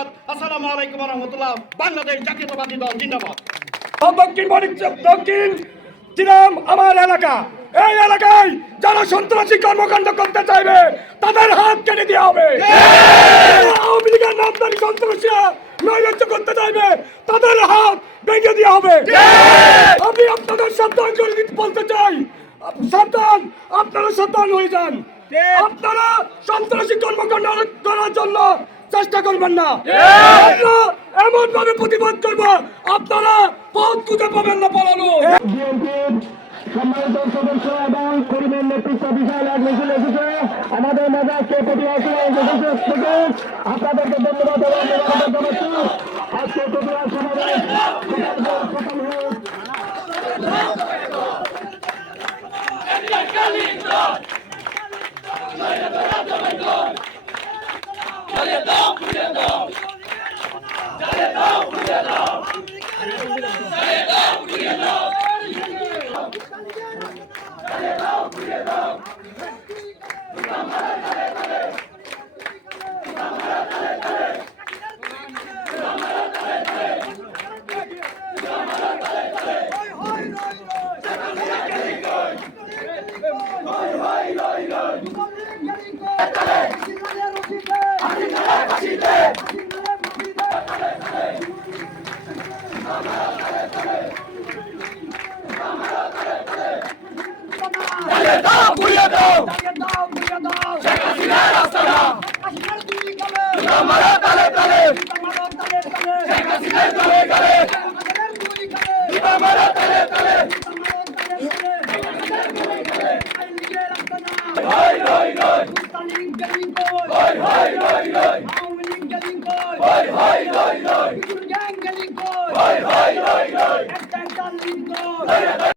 ধন্যবাদ। আসসালামু আলাইকুম রহমতুল্লাহ। বাংলাদেশ জাতীয়তাবাদী দল, জিন্দাবাদ। দক্ষিণ দক্ষিণ চিরাম আমার এলাকা। এই এলাকায় যারা সন্ত্রাসী কর্মকাণ্ড করতে চাইবে, তাদের হাত কেটে দেওয়া হবে। আওয়ামী লীগের নামদারি সন্ত্রাসীরা নৈরাজ্য করতে চাইবে, তাদের হাত ভেঙে দেওয়া হবে। আমি আপনাদের সাবধান বলতে চাই। সাবধান, আপনারা সাবধান হয়ে যান। আপনারা সন্ত্রাসী কর্মকাণ্ড করার জন্য চেষ্টা করবেন না। এমন ভাবে প্রতিবাদ করব, আপনারা পথ খুঁজে পাবেন না পালানো। সম্মানিত সদস্য এবং কর্মীর নেতৃত্ব বিশাল এক মিছিল এসেছে। আমাদের মেজাজকে প্রতিবাদ থেকে আপনাদেরকে ধন্যবাদ এবং সমাবেশ দাও দাও। শেখ হাসিনা রাস্তা দাও তোমার তালে তালে শেখ হাসিনার তালে তালে তোমার তালে তালে হয় হয় হয় হয় হয় হয় হয় হয় হয় হয় হয় হয় হয় হয় হয়